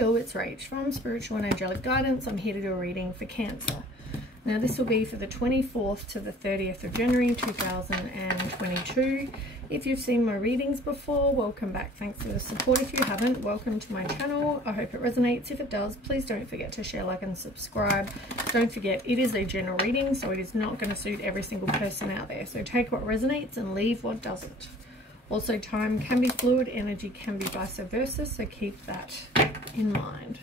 Hello, it's Rach from Spiritual and Angelic Guidance. I'm here to do a reading for Cancer. Now this will be for the 24th to the 30th of January 2022. If you've seen my readings before, welcome back. Thanks for the support. If you haven't, welcome to my channel. I hope it resonates. If it does, please don't forget to share, like and subscribe. Don't forget, it is a general reading, so it is not going to suit every single person out there. So take what resonates and leave what doesn't. Also, time can be fluid, energy can be vice versa, so keep that in mind.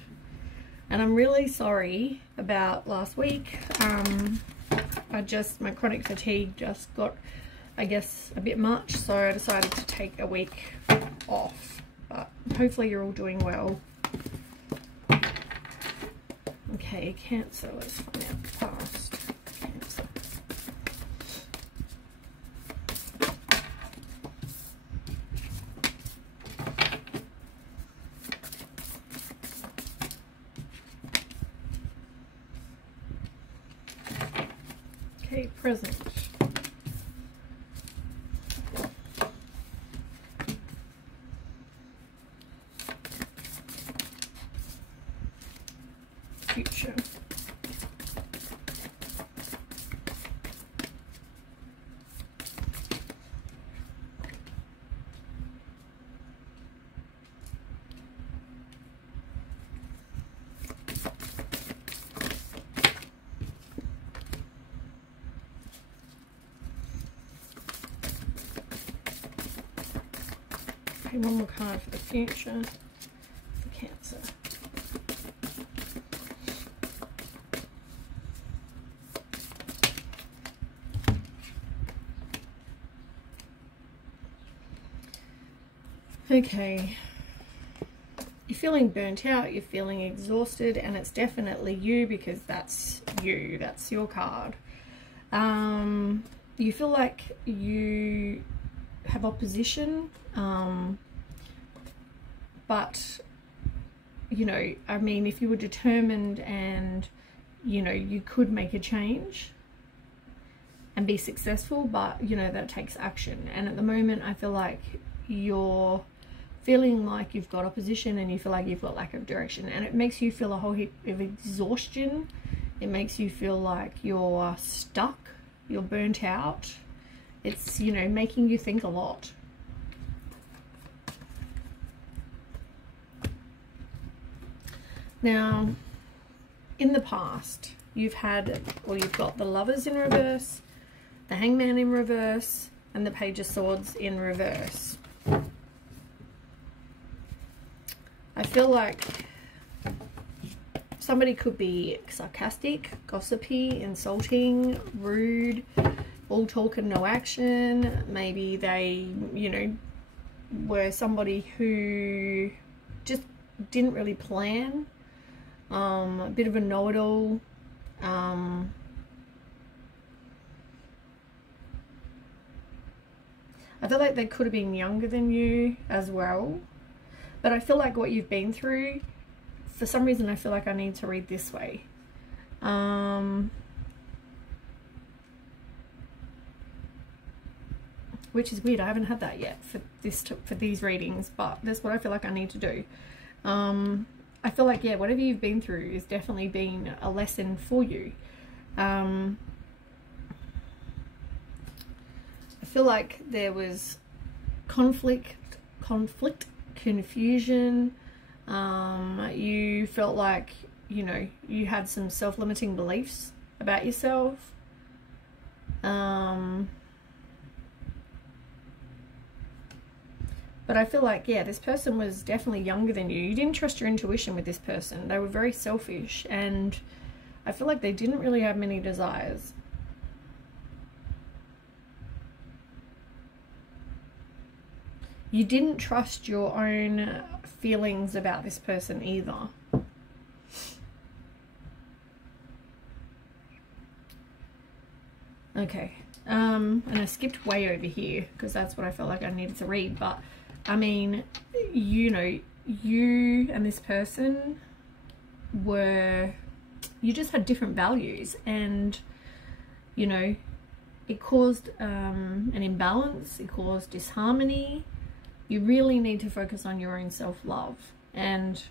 And I'm really sorry about last week. My chronic fatigue just got, I guess, a bit much, so I decided to take a week off. But hopefully you're all doing well. Okay, Cancer, let's find out the past. Cancer. Okay, present. Future. Okay, one more card for the future for Cancer. Okay, you're feeling burnt out, you're feeling exhausted, and it's definitely you because that's you, that's your card. You feel like you have opposition, but you know, I mean, if you were determined and you know, you could make a change and be successful, but you know, that takes action. And at the moment I feel like you're feeling like you've got opposition and you feel like you've got lack of direction, and it makes you feel a whole heap of exhaustion. It makes you feel like you're stuck, you're burnt out. It's, you know, making you think a lot. Now, in the past, you've got the Lovers in reverse, the Hangman in reverse, and the Page of Swords in reverse. I feel like somebody could be sarcastic, gossipy, insulting, rude, all talk and no action. Maybe they, you know, were somebody who just didn't really plan. A bit of a know-it-all. I feel like they could have been younger than you as well. But I feel like what you've been through, for some reason I feel like I need to read this way. Which is weird. I haven't had that yet for these readings, but that's what I feel like I need to do. I feel like, yeah, whatever you've been through has definitely been a lesson for you. I feel like there was conflict, confusion. You felt like, you know, you had some self-limiting beliefs about yourself. But I feel like, yeah, this person was definitely younger than you. You didn't trust your intuition with this person. They were very selfish, and I feel like they didn't really have many desires. You didn't trust your own feelings about this person either. Okay, and I skipped way over here because that's what I felt like I needed to read, but I mean, you know, you and this person you just had different values, and you know, it caused an imbalance, it caused disharmony. You really need to focus on your own self-love, and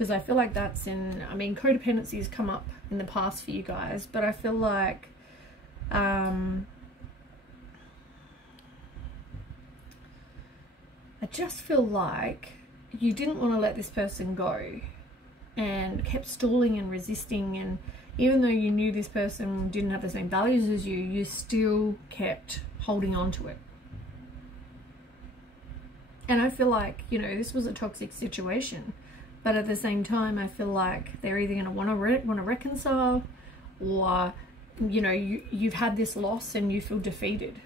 Because I feel like that's in, I mean, codependency has come up in the past for you guys, but I feel like I just feel like you didn't want to let this person go and kept stalling and resisting, and even though you knew this person didn't have the same values as you, you still kept holding on to it. And I feel like, you know, this was a toxic situation, but at the same time, I feel like they're either going to want to reconcile, or, you know, you've had this loss and you feel defeated.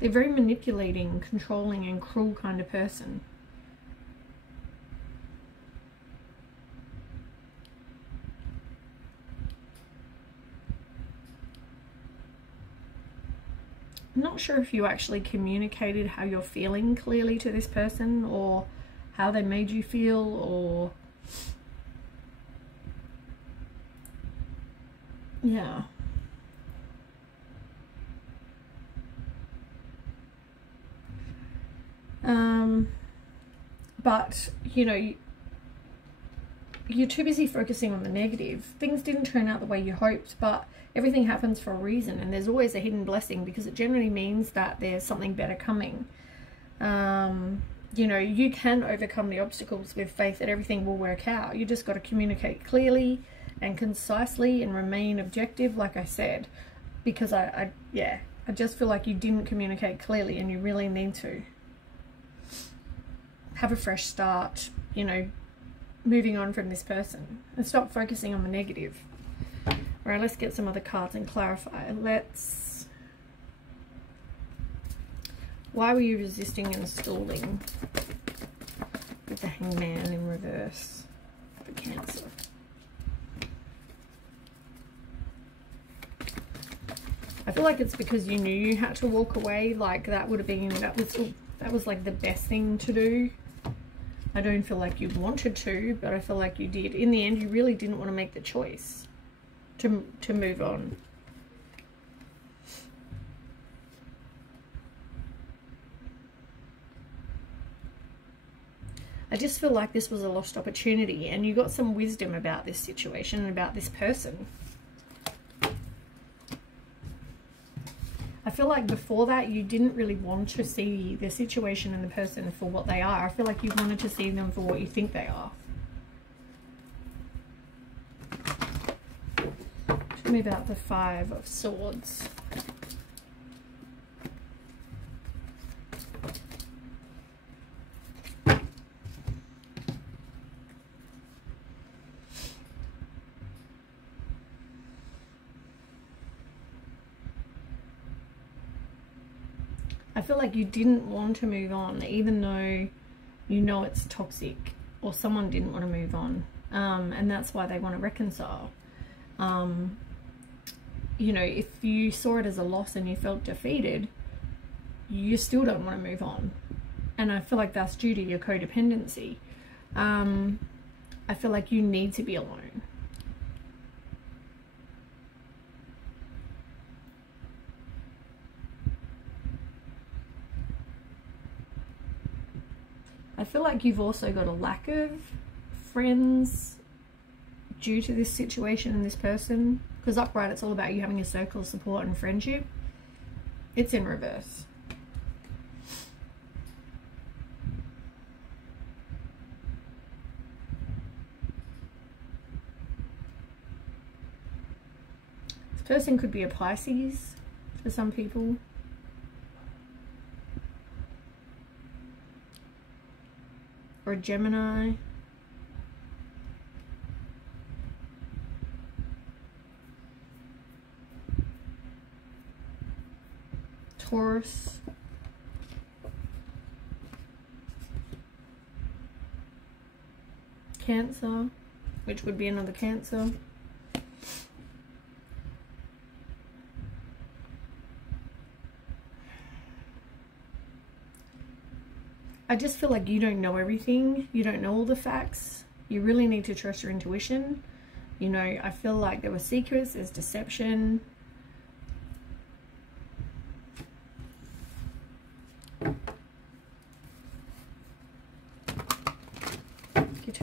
They're very manipulating, controlling, and cruel kind of person. I'm not sure if you actually communicated how you're feeling clearly to this person, or how they made you feel, or yeah. But, you know, you're too busy focusing on the negative. Things didn't turn out the way you hoped, but everything happens for a reason, and there's always a hidden blessing, because it generally means that there's something better coming. You know, you can overcome the obstacles with faith that everything will work out. You just got to communicate clearly and concisely and remain objective, like I said, because I just feel like you didn't communicate clearly, and you really need to have a fresh start, you know, moving on from this person, and stop focusing on the negative. All right, let's get some other cards and clarify. Why were you resisting and stalling with the Hangman in reverse for Cancer? I feel like it's because you knew you had to walk away. Like that would have been, that was like the best thing to do. I don't feel like you wanted to, but I feel like you did. In the end, you really didn't want to make the choice to move on. I just feel like this was a lost opportunity, and you got some wisdom about this situation and about this person. I feel like before that, you didn't really want to see the situation and the person for what they are. I feel like you wanted to see them for what you think they are. Tell me about the Five of Swords. I feel like you didn't want to move on, even though you know it's toxic, or someone didn't want to move on, and that's why they want to reconcile. You know, if you saw it as a loss and you felt defeated, you still don't want to move on, and I feel like that's due to your codependency. I feel like you need to be alone. I feel like you've also got a lack of friends due to this situation and this person, because upright, it's all about you having a circle of support and friendship. It's in reverse. This person could be a Pisces for some people. Or a Gemini. Taurus. Cancer, which would be another Cancer. I just feel like you don't know everything. You don't know all the facts. You really need to trust your intuition. You know, I feel like there were secrets, there's deception.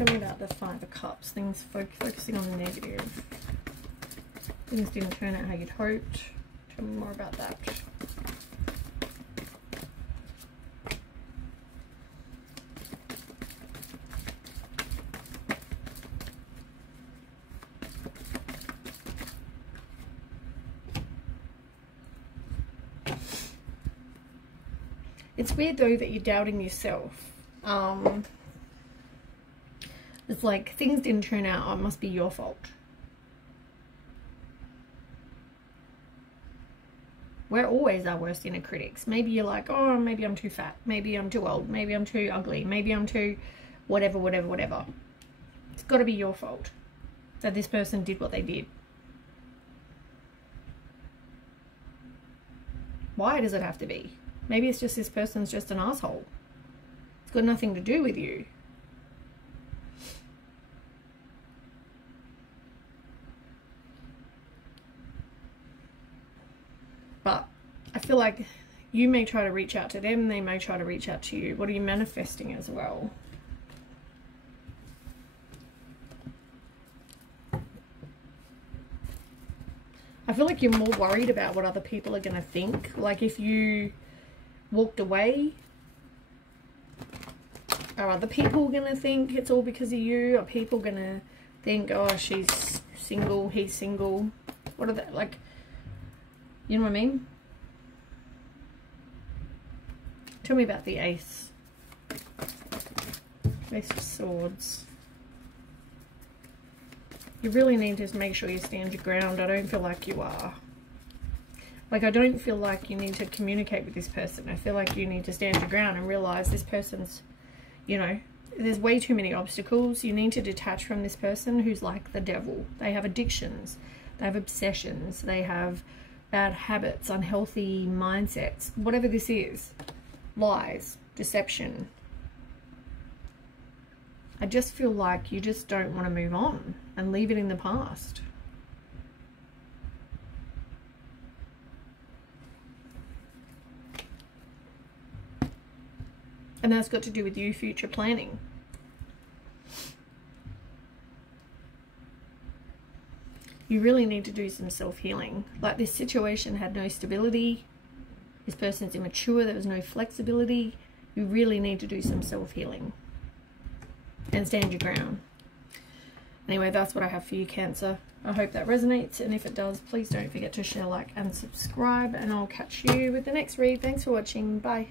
Tell me about the Five of Cups. Things focusing on the negative. Things didn't turn out how you'd hoped. Tell me more about that. It's weird though that you're doubting yourself. It's like things didn't turn out, oh, it must be your fault. We're always our worst inner critics. Maybe you're like, oh, maybe I'm too fat. Maybe I'm too old. Maybe I'm too ugly. Maybe I'm too whatever, whatever, whatever. It's got to be your fault that this person did what they did. Why does it have to be? Maybe it's just this person's just an asshole. It's got nothing to do with you. But I feel like you may try to reach out to them. They may try to reach out to you. What are you manifesting as well? I feel like you're more worried about what other people are going to think. Like if you walked away, are other people going to think it's all because of you? Are people going to think, oh, she's single, he's single? What are they, like, you know what I mean? Tell me about the Ace. Ace of Swords. You really need to make sure you stand your ground. I don't feel like you are. Like, I don't feel like you need to communicate with this person. I feel like you need to stand your ground and realize this person's, you know, there's way too many obstacles. You need to detach from this person who's like the devil. They have addictions. They have obsessions. They have bad habits, unhealthy mindsets, whatever this is. Lies, deception. I just feel like you just don't want to move on and leave it in the past. And that's got to do with you future planning. You really need to do some self-healing. Like, this situation had no stability. This person's immature. There was no flexibility. You really need to do some self-healing and stand your ground. Anyway, that's what I have for you, Cancer. I hope that resonates, and if it does, please don't forget to share, like, and subscribe, and I'll catch you with the next read. Thanks for watching. Bye.